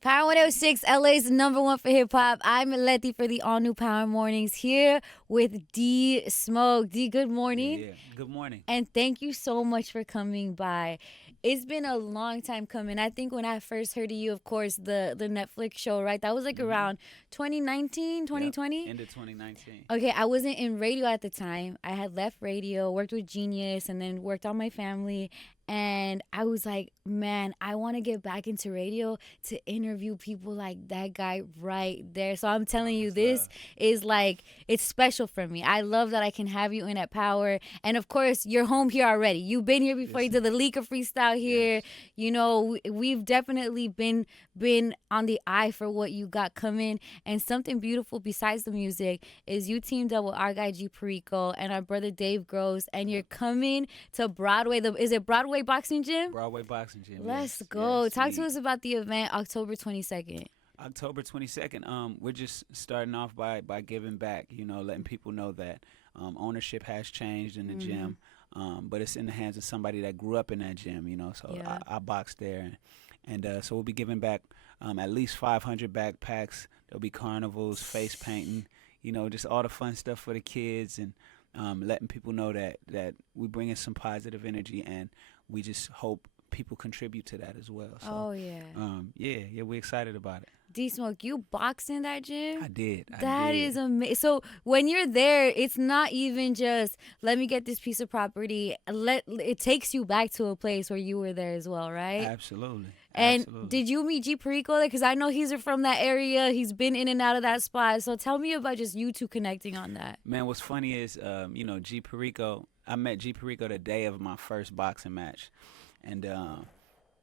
Power 106, LA's number one for hip hop. I'm Letty for the all new Power Mornings here with D Smoke. D, good morning. Yeah. Good morning. And thank you so much for coming by. It's been a long time coming. I think when I first heard of you, of course, the Netflix show, right? That was like Mm-hmm. around 2019, Yep. 2020. End of 2019. Okay, I wasn't in radio at the time. I had left radio, worked with Genius, and then worked on my family. And I was like, man, I want to get back into radio to interview people like that guy right there. So I'm telling Oh, you, that's this love. is like, it's special for me. I love that I can have you in at Power. And of course, you're home here already. You've been here before. You Yes. did the Leaker freestyle Yes. here. You know, we've definitely been on the eye for what you got coming. And something beautiful besides the music is you teamed up with our guy G Perico and our brother Dave Gross, and you're Yep. coming to Broadway. Is it Broadway Boxing Gym? Broadway Boxing Gym. Let's Yes. go. Yes. Talk to us about the event, October 22nd. October 22nd. We're just starting off by giving back. Letting people know that ownership has changed in the Mm-hmm. gym. But it's in the hands of somebody that grew up in that gym. So Yeah. I boxed there, and so we'll be giving back at least 500 backpacks. There'll be carnivals, face painting. Just all the fun stuff for the kids and. Letting people know that we bring in some positive energy, and we just hope people contribute to that as well. So, Oh yeah. yeah, we're excited about it. D Smoke, you box in that gym? I did, I That is did. amazing. So when you're there, it's not even just let me get this piece of property. It takes you back to a place where you were there as well, right? Absolutely, And absolutely. did you meet G Perico there? Because I know he's from that area. He's been in and out of that spot. So tell me about just you two connecting on that. Man, what's funny is, G Perico. I met G Perico the day of my first boxing match, and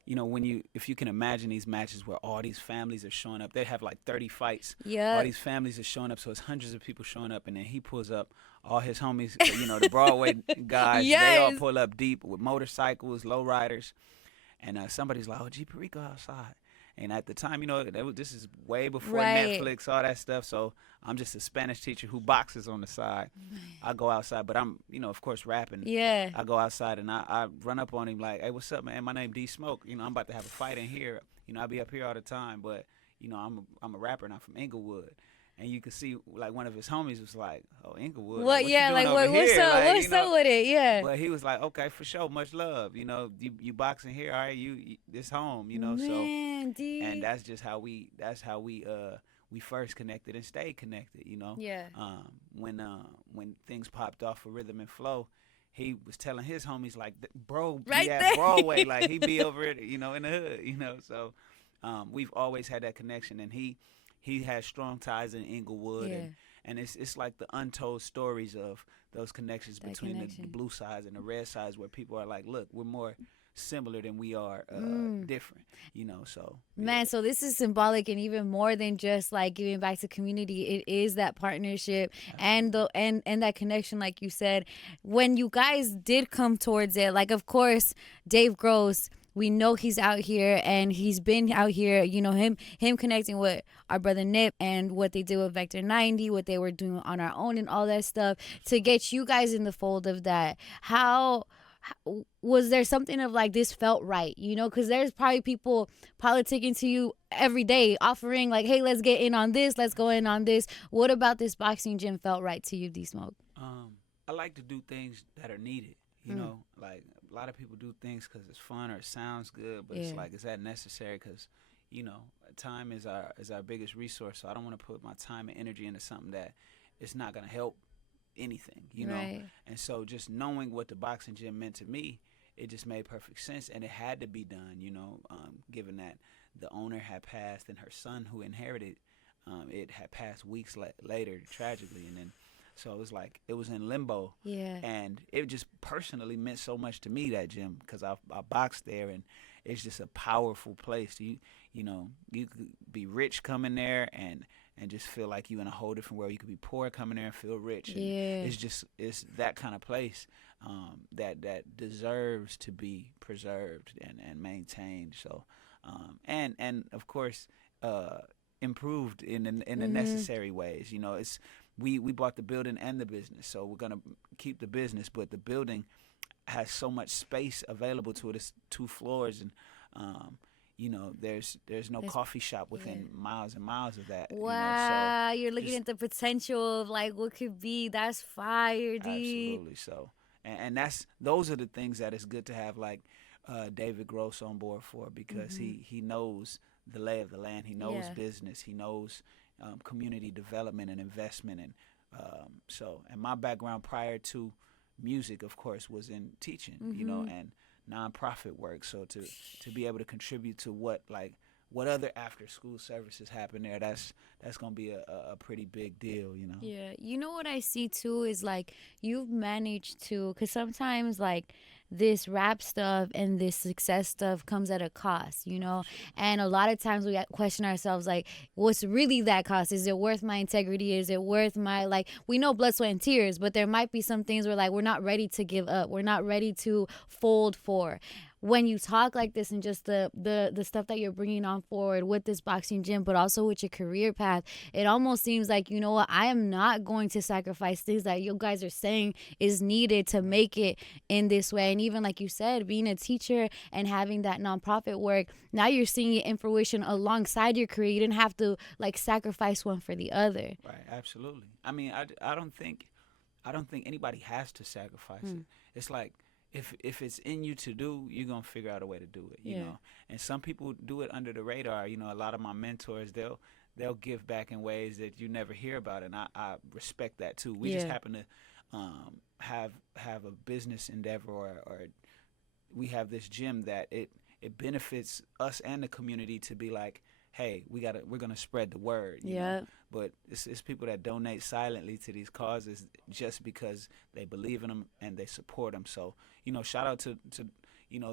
if you can imagine these matches where all these families are showing up, they have like 30 fights. All Yep. these families are showing up, so it's hundreds of people showing up, and then he pulls up all his homies. The Broadway guys, they all Yes. pull up deep with motorcycles, lowriders, and somebody's like, "Oh, G Perico outside." And at the time, this is way before Right. Netflix, all that stuff. So I'm just a Spanish teacher who boxes on the side. I go outside, but I'm, of course, rapping. Yeah. I go outside and I run up on him like, "Hey, what's up, man? My name D Smoke. I'm about to have a fight in here. I be up here all the time, but I'm a rapper and I'm from Inglewood." And you could see like one of his homies was like, "Oh, Inglewood, like, What? what you Yeah. doing Like over what's here?" up? Like, What's up with it? Yeah. but he was like, "Okay, for sure, much love. You boxing here, all right? You this home, so." Man, And D. we first connected and stayed connected. Yeah. When things popped off for rhythm and flow, he was telling his homies like, bro, be Right at there. Broadway, like he be over it, in the hood, so we've always had that connection, and he has strong ties in Inglewood, Yeah. and it's like the untold stories of those connections That between the connection. blue sides and the red sides, where people are like, look, we're more similar than we are Mm. different, so yeah. Man, so this is symbolic and even more than just like giving back to community. It is that partnership and Absolutely. and that connection, like you said. When you guys did come towards it, like of course, Dave Gross, we know he's out here and he's been out here, him connecting with our brother Nip and what they did with Vector 90, what they were doing on our own and all that stuff to get you guys in the fold of that. Was there something of like this felt right, because there's probably people politicking to you every day offering like, hey, let's get in on this, let's go in on this. What about this boxing gym felt right to you, D Smoke? um I like to do things that are needed, Mm. like a lot of people do things because it's fun or it sounds good, but it's Yeah. like, is that necessary? Because you know time is our biggest resource, so I don't want to put my time and energy into something that it's not going to help anything. Right. And so just knowing what the boxing gym meant to me, it just made perfect sense, and it had to be done, given that the owner had passed and her son who inherited it had passed weeks later tragically, and then so it was like it was in limbo, Yeah. and it just personally meant so much to me, that gym, because I boxed there, and it's just a powerful place. You could be rich coming there and just feel like you in a whole different world. You could be poor coming there and feel rich, and Yeah. it's that kind of place that deserves to be preserved and maintained. So and of course uh, improved in the Mhm. necessary ways. It's we bought the building and the business, so we're gonna keep the business, but the building has so much space available to it. It's 2 floors, and um, there's no coffee shop within miles and miles of that. Wow, So you're looking at the potential of like what could be. That's fire, D. absolutely. So, and those are the things that it's good to have like David Gross on board for, because he knows the lay of the land. He knows business. He knows community development and investment, and and my background prior to music, of course, was in teaching, and nonprofit work. So to be able to contribute to what other after school services happen there, that's gonna be a pretty big deal. Yeah, you know what I see too is like you've managed to, because sometimes like this rap stuff and this success stuff comes at a cost, and a lot of times we question ourselves like, what's really that cost? Is it worth my integrity? Is it worth my, like, we know blood, sweat, and tears, but there might be some things where like we're not ready to give up, we're not ready to fold for. When you talk like this and just the stuff that you're bringing on forward with this boxing gym, but also with your career path, it almost seems like, you know what, I am not going to sacrifice things that you guys are saying is needed to make it in this way. And even like you said, being a teacher and having that nonprofit work, now you're seeing it in fruition alongside your career. You didn't have to like sacrifice one for the other. Right, absolutely. I mean, I don't think anybody has to sacrifice it. It's like, if it's in you to do, you're gonna figure out a way to do it, you know. And some people do it under the radar. A lot of my mentors, they'll give back in ways that you never hear about, and I respect that too. We just happen to have a business endeavor, or we have this gym that it benefits us and the community to be like, hey, we're gonna spread the word. You know? But it's people that donate silently to these causes just because they believe in them and they support them. So shout out to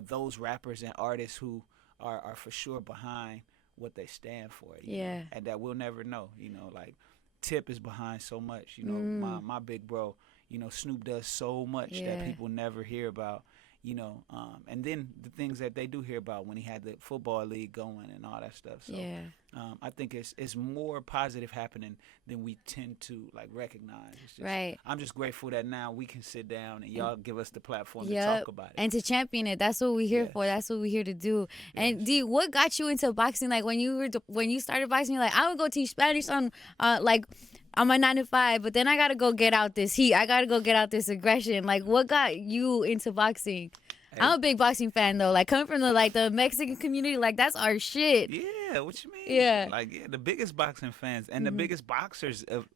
those rappers and artists who are for sure behind what they stand for. And that we'll never know. Like Tip is behind so much. My big bro. Snoop does so much that people never hear about. And then the things that they do hear about when he had the football league going and all that stuff. So I think it's more positive happening than we tend to like recognize. It's just, I'm just grateful that now we can sit down and y'all give us the platform to talk about it. And to champion it. That's what we're here for. That's what we're here to do. And D, what got you into boxing? Like when you started boxing, you're like, I would go teach Spanish on my 9 to 5, but then I gotta go get out this heat. I gotta go get out this aggression. Like, what got you into boxing? Hey. I'm a big boxing fan though. Like coming from the Mexican community, like that's our shit. Yeah, what you mean? Yeah, the biggest boxing fans and the biggest boxers of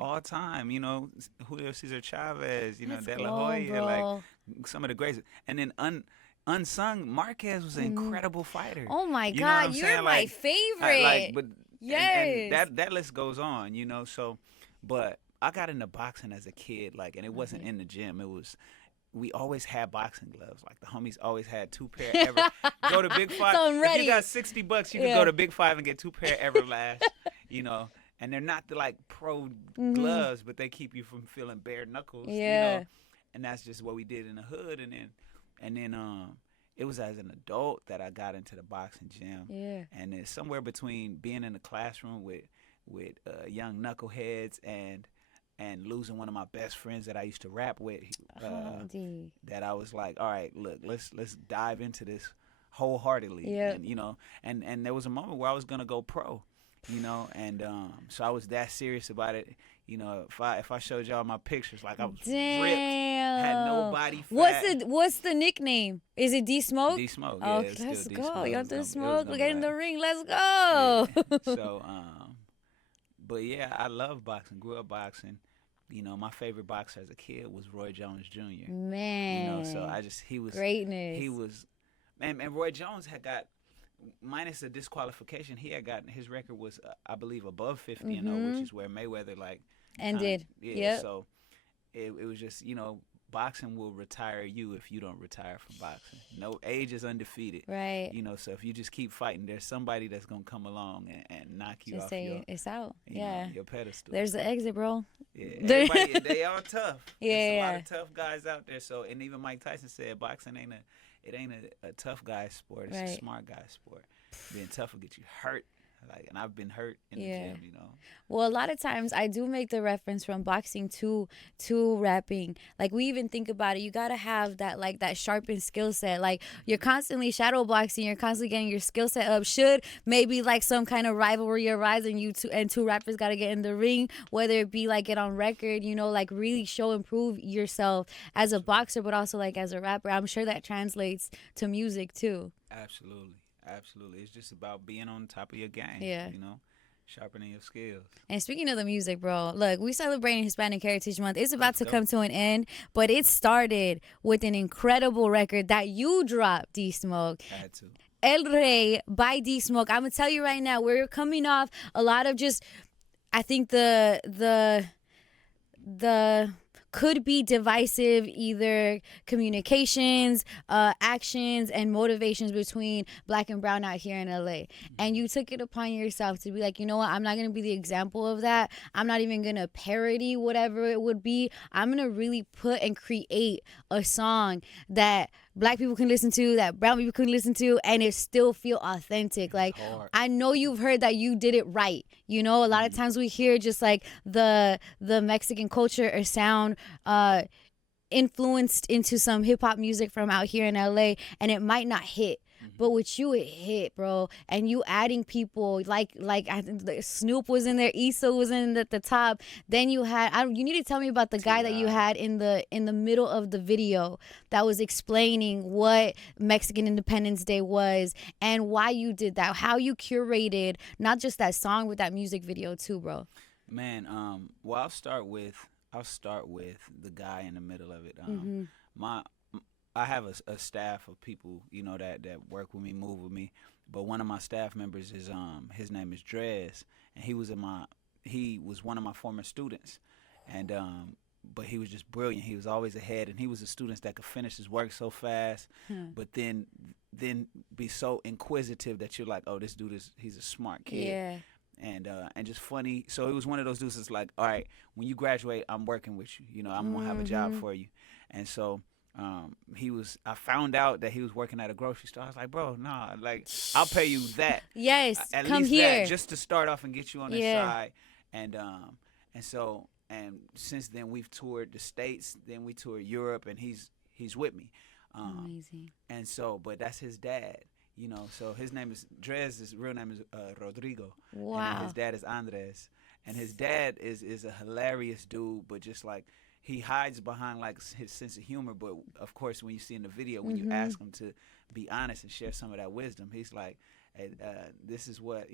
all time. Julio Cesar Chavez. De La Hoya, bro. Like some of the greatest. And then unsung Marquez was an incredible fighter. Oh my God, you're my favorite. And that list goes on, So, but I got into boxing as a kid, and it wasn't in the gym. It was, we always had boxing gloves. Like the homies always had 2 pair ever. Go to Big Five. So I'm ready. If you got $60, you can go to Big Five and get 2 pair Everlast. And they're not the pro gloves, but they keep you from feeling bare knuckles. And that's just what we did in the hood. And then it was as an adult that I got into the boxing gym. Yeah. And it's somewhere between being in the classroom with young knuckleheads and losing one of my best friends that I used to rap with. That I was like, all right, look, let's dive into this wholeheartedly. Yeah. And there was a moment where I was gonna go pro. And so I was that serious about it. If I showed y'all my pictures, like I was ripped, had no body fat. What's the nickname? Is it D Smoke? D Smoke. Oh, Yeah, let's still go. D-Smoke. Y'all do Smoke. We get in the ring. Let's go. Yeah. So, but yeah, I love boxing. Grew up boxing. My favorite boxer as a kid was Roy Jones Jr. Man. So he was greatness. He was, man. And Roy Jones had got, minus a disqualification, he had gotten, his record was I believe above 50-0, which is where Mayweather ended. So it was just boxing will retire you if you don't retire from boxing. No age is undefeated. Right. So if you just keep fighting, there's somebody that's gonna come along and knock you just off say it's out. Your pedestal. There's the exit, bro. Yeah. Everybody, they all tough. Yeah. There's a lot of tough guys out there. So, and even Mike Tyson said boxing ain't a tough guy sport. It's a smart guy sport. Being tough will get you hurt. Like, and I've been hurt in the Yeah. gym, you know. Well, a lot of times I do make the reference from boxing to rapping. Like we even think about it, you gotta have that like that sharpened skill set. Like you're constantly shadow boxing, you're constantly getting your skill set up. Should maybe like some kind of rivalry arise and you two and two rappers gotta get in the ring, whether it be like get on record, you know, like really show and prove yourself as a boxer, but also like as a rapper. I'm sure that translates to music too. Absolutely, absolutely. It's just about being on top of your game, Yeah. you know, sharpening your skills. And speaking of the music, bro, look, we celebrating Hispanic Heritage Month. It's about Let's to go. come to an end, but it started with an incredible record that you dropped, D Smoke. Had to. El Rey by D Smoke. I'm gonna tell you right now, we're coming off a lot of just, I think the could be divisive either communications, actions, and motivations between black and brown out here in LA. And you took it upon yourself to be like, you know what, I'm not going to be the example of that. I'm not even going to parody whatever it would be. I'm going to really put and create a song that black people can listen to, that brown people can listen to, and it still feel authentic. Like, Hard. I know you've heard that you did it right. You know, a lot of times we hear just like the Mexican culture or sound influenced into some hip hop music from out here in LA, and it might not hit. But with you, it hit, bro. And you adding people like I think Snoop was in there, Issa was in at the top. Then you had you need to tell me about the guy that you had in the middle of the video that was explaining what Mexican Independence Day was and why you did that, how you curated not just that song but that music video too, bro. Man, well, I'll start with the guy in the middle of it. My I have a staff of people, you know, that work with me, move with me. But one of my staff members is his name is Drez, and he was one of my former students, and but he was just brilliant. He was always ahead, and he was a student that could finish his work so fast, but then be so inquisitive that you're like, oh, this dude he's a smart kid. Yeah. And just funny. So it was one of those dudes that's like, all right, when you graduate, I'm working with you. You know, I'm gonna have a job for you. And so I found out that he was working at a grocery store. I was like, bro, nah, like I'll pay you that. Yes, At come least here. that, just to start off and get you on the side. And since then we've toured the States, then we toured Europe, and he's with me. Amazing. And so, but that's his dad. You know, so his name is Drez. His real name is Rodrigo. Wow. And then his dad is Andres. And his dad is a hilarious dude, but just like he hides behind like his sense of humor. But of course, when you see in the video, when you ask him to be honest and share some of that wisdom, he's like, hey, "This is what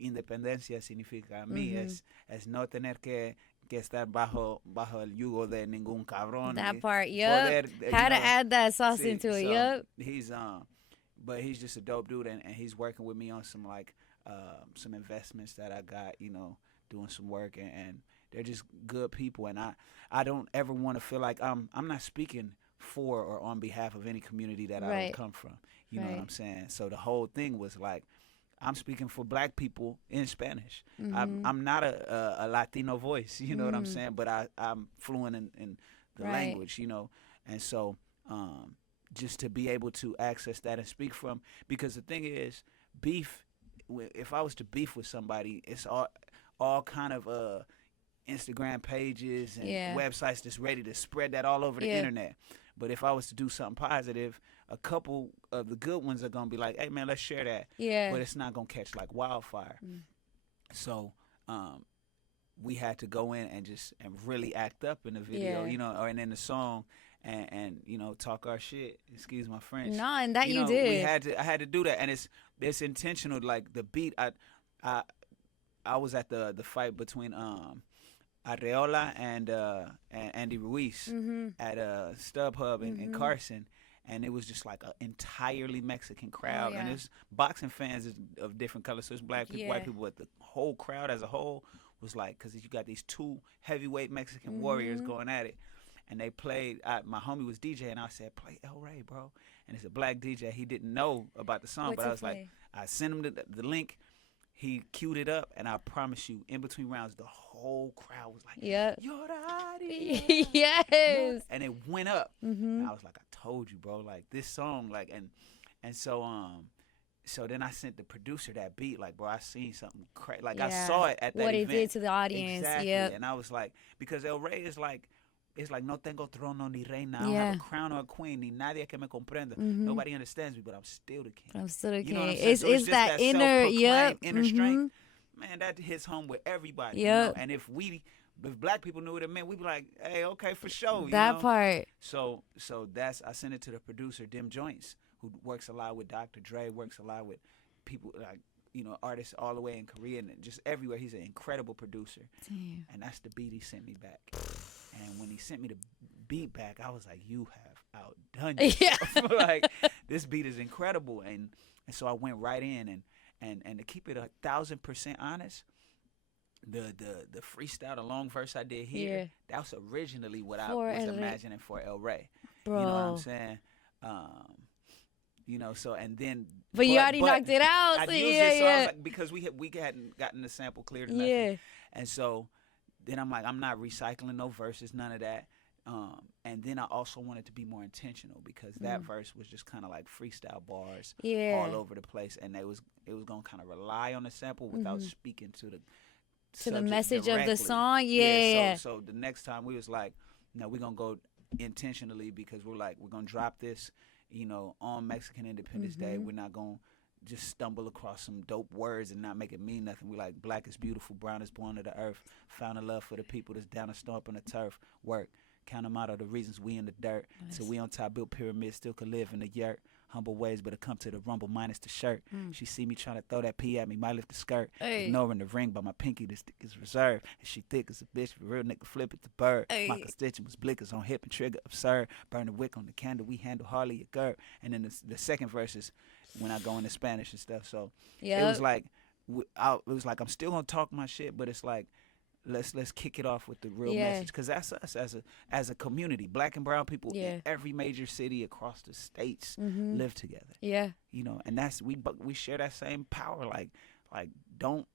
independencia significa a mí es no tener que estar bajo el yugo de ningún cabrón." That part, yep. How to add that sauce into it, so yep. But he's just a dope dude, and he's working with me on some some investments that I got, you know, doing some work, and they're just good people, and I don't ever want to feel like I'm not speaking for or on behalf of any community that I don't come from. You know what I'm saying? So the whole thing was like, I'm speaking for black people in Spanish. I'm not a Latino voice, you know what I'm saying? But I'm fluent in the language, you know, and so just to be able to access that and speak from, because the thing is, beef. If I was to beef with somebody, it's all kind of Instagram pages and websites that's ready to spread that all over the internet. But if I was to do something positive, a couple of the good ones are gonna be like, "Hey man, let's share that." Yeah. But it's not gonna catch like wildfire. So we had to go in and really act up in the video, you know, and in the song. And you know, talk our shit. Excuse my French. No, and that you know, did. I had to do that, and it's intentional. Like the beat, I was at the fight between Areola and Andy Ruiz at StubHub in Carson, and it was just like an entirely Mexican crowd, and it's boxing fans of different colors. So it's black people, white people, but the whole crowd as a whole was like, because you got these two heavyweight Mexican warriors going at it. And they played, my homie was DJ, and I said, play El Rey, bro. And it's a black DJ. He didn't know about the song, but I was like, I sent him the link. He queued it up, and I promise you, in between rounds, the whole crowd was like, Lloraria. Yes. And it went up. And I was like, I told you, bro, like this song, like, and so so then I sent the producer that beat, like, bro, I seen something crazy. Like, I Yeah. saw it at that What it event. did to the audience. Exactly. Yep. And I was like, because El Rey is like, it's like, no tengo trono ni reina. I don't Yeah. have a crown or a queen, ni nadie que me comprenda. Mm-hmm. Nobody understands me, but I'm still the king. I'm still the You know what I'm king. saying? It's So it's just that inner, self-proclaimed yep. inner Mm-hmm. strength. Man, that hits home with everybody. Yep. You know? And if black people knew what it meant, we'd be like, hey, okay, for sure. You That know? part. So I sent it to the producer, Dim Joints, who works a lot with Dr. Dre, works a lot with people like, artists all the way in Korea and just everywhere. He's an incredible producer. Damn. And that's the beat he sent me back. And when he sent me the beat back, I was like, you have outdone yourself. Yeah. Like, this beat is incredible. And so I went right in and to keep it 1,000% honest, the freestyle, the long verse I did here, Yeah. that was originally what I For was El Rey. imagining for El Rey. Bro. You know what I'm saying? So and then But you already knocked it out. I So used yeah, it, so I yeah. was like, because we hadn't gotten the sample cleared or nothing. Yeah. And so then I'm like, I'm not recycling no verses, none of that. And then I also wanted to be more intentional because that verse was just kind of like freestyle bars Yeah. all over the place, and it was gonna kind of rely on the sample without speaking to the the message of the directly. song. Yeah. So the next time we was like, no, we're gonna go intentionally because we're gonna drop this, on Mexican Independence Day. We're not gonna just stumble across some dope words and not make it mean nothing. We like, black is beautiful, brown is born of the earth, found a love for the people that's down and stomp on the turf. Work, count them out of the reasons we in the dirt. Nice. So we on top, built pyramids, still could live in the yurt. Humble ways, but it come to the rumble minus the shirt. She see me trying to throw that pee at me, might lift the skirt. Hey. Ignoring the ring, but my pinky, this stick is reserved. And she thick as a bitch, but real nigga flip it to bird. Hey. My constituents blickers on hip and trigger absurd. Burn the wick on the candle, we handle hardly a girl. And then the second verse is when I go into Spanish and stuff. So it was like, I'm still gonna talk my shit, but it's like, let's kick it off with the real message, because that's us as a community. Black and brown people in every major city across the states live together. Yeah. And that's we share that same power. Like don't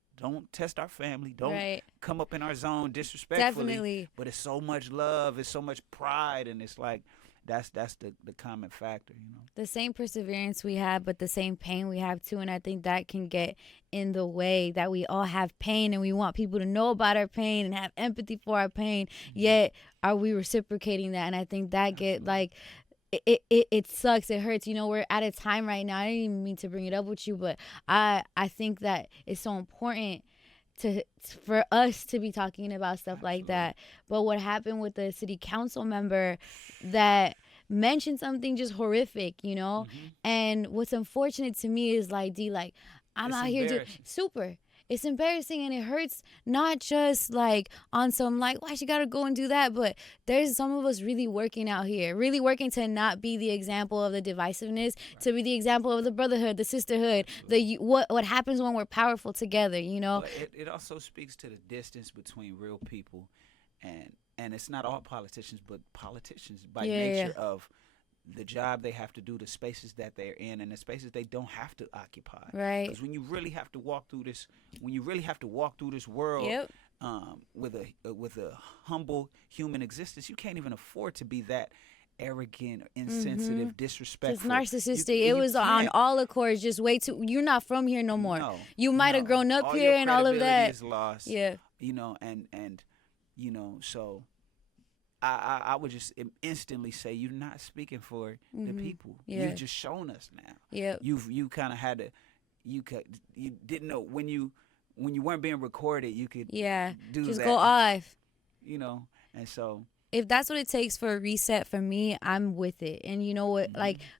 test our family. Don't come up in our zone disrespectfully. Definitely. But it's so much love. It's so much pride, and it's like that's the common factor. The same perseverance we have, but the same pain we have too. And I think that can get in the way, that we all have pain and we want people to know about our pain and have empathy for our pain. Yet are we reciprocating that? And I think that it sucks. It hurts. We're at a time right now. I didn't even mean to bring it up with you, but I think that it's so important for us to be talking about stuff like that. But what happened with the city council member that mentioned something just horrific, and what's unfortunate to me is I'm It's out here it's embarrassing, and it hurts, not just on some why she gotta go and do that, but there's some of us really working out here, really working to not be the example of the divisiveness, to be the example of the brotherhood, the sisterhood, what happens when we're powerful together, But it also speaks to the distance between real people, and it's not all politicians, but politicians by nature of the job they have to do, the spaces that they're in, and the spaces they don't have to occupy. Right. Because when you really have to walk through this world with a humble human existence, you can't even afford to be that arrogant, insensitive, disrespectful. Just narcissistic. It was on all accords. Just way too. You're not from here no more. No, you might have grown up all here your and all of credibility that. is lost. Yeah. And so I would just instantly say you're not speaking for the people. Yeah. You've just shown us now. Yeah. You kind of had to. You didn't know when you weren't being recorded. You could do just that. go off. And so. If that's what it takes for a reset for me, I'm with it. And you know what,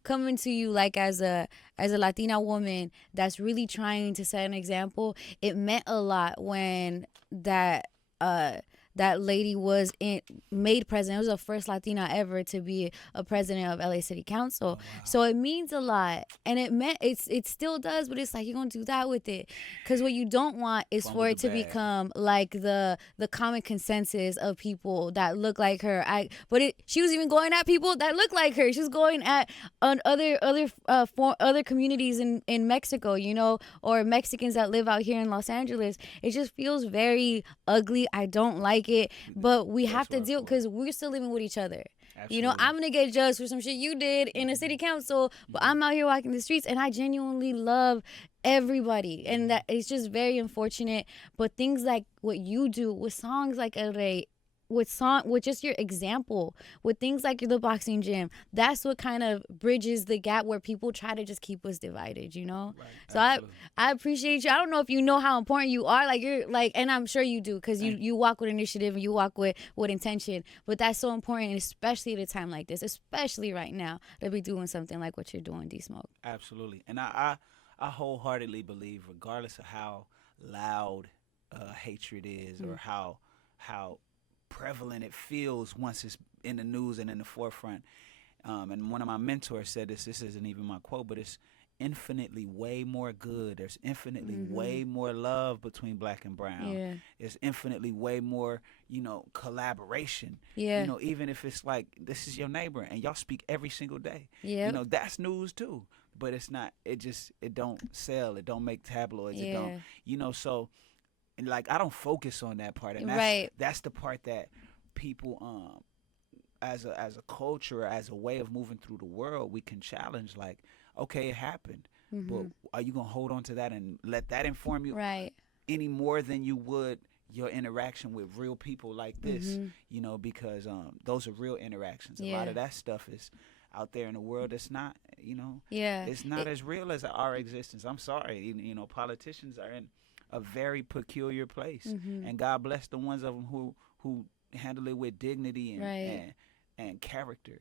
coming to you as a Latina woman that's really trying to set an example, it meant a lot when that lady was made president. It was the first Latina ever to be a president of LA City Council. Oh, wow. So it means a lot, and it still does. But it's you're gonna do that with it, because what you don't want is for it to become the common consensus of people that look like her. She was even going at people that look like her. She was going at other communities in Mexico, or Mexicans that live out here in Los Angeles. It just feels very ugly. I don't like make it, but we have to what deal for. because we're still living with each other. Absolutely. You know, I'm gonna get judged for some shit you did in a city council, but I'm out here walking the streets and I genuinely love everybody, and that it's just very unfortunate. But things like what you do with songs like El Rey, with just your example, with things like the boxing gym, that's what kind of bridges the gap where people try to just keep us divided, you know. Right. So Absolutely. I appreciate you. I don't know if you know how important you are, like you're like, and I'm sure you do, because you walk with initiative and you walk with intention, but that's so important, especially at a time like this, especially right now, to be doing something like what you're doing, D Smoke. Absolutely. And I wholeheartedly believe, regardless of how loud hatred is, or how prevalent it feels once it's in the news and in the forefront. And one of my mentors said this isn't even my quote, but it's infinitely way more good. There's infinitely way more love between black and brown. Yeah. There's infinitely way more, collaboration. Yeah. Even if it's like, this is your neighbor and y'all speak every single day. Yeah. That's news too. But it's not, it don't sell. It don't make tabloids. Yeah. It don't, so, and like, I don't focus on that part. And that's the part that people, as a culture, as a way of moving through the world, we can challenge. Like, okay, it happened, but are you gonna hold on to that and let that inform you any more than you would your interaction with real people like this? Because those are real interactions. A lot of that stuff is out there in the world. It's not, it's not as real as our existence. I'm sorry, politicians are in a very peculiar place, and God bless the ones of them who handle it with dignity and character.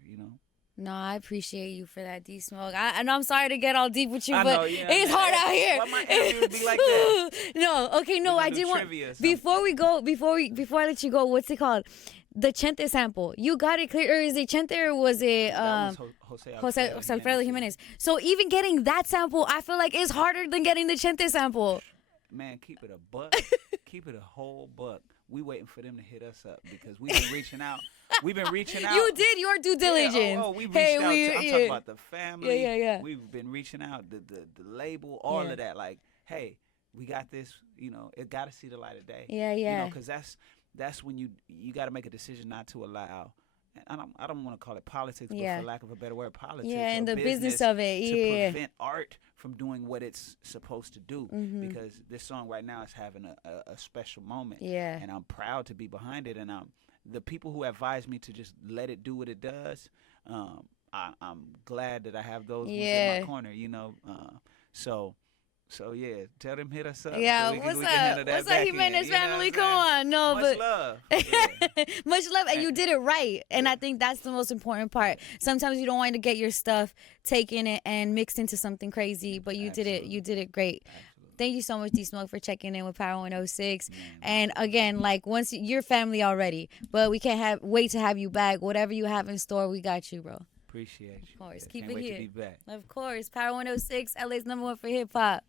No, I appreciate you for that, D Smoke. And I'm sorry to get all deep with you, I but know, yeah, it's man. hard out here. Why my interview would be like that? No, okay, no, I did want trivia before I let you go. What's it called? The Chente sample. You got it clear, or is it Chente, or was it That was Jose Alfredo Jimenez? So even getting that sample, I feel like is harder than getting the Chente sample. Man, keep it a buck. Keep it a whole buck. We waiting for them to hit us up because we've been reaching out. We've been reaching out. You did your due diligence. We reached out. I'm talking about the family. Yeah. We've been reaching out. The label, all of that. Like, hey, we got this. It got to see the light of day. Yeah. Because that's when you got to make a decision not to allow. I don't want to call it politics, but for lack of a better word, politics. Yeah, and the business of it. To prevent art from doing what it's supposed to do. Because this song right now is having a special moment. Yeah. And I'm proud to be behind it. And the people who advise me to just let it do what it does, I'm glad that I have those ones in my corner. So yeah, tell them hit us up. Yeah, so what's up? What's up, Jimenez family? Come on, no, much love. Yeah. Much love, and you did it right. And I think that's the most important part. Sometimes you don't want to get your stuff taken and mixed into something crazy, but you did it. You did it great. Absolutely. Thank you so much, D Smoke, for checking in with Power 106. And again, like once you're family already, but we can't wait to have you back. Whatever you have in store, we got you, bro. Appreciate you. Of course, yeah, keep can't it wait here. to be back. Of course, Power 106, LA's #1 for hip hop.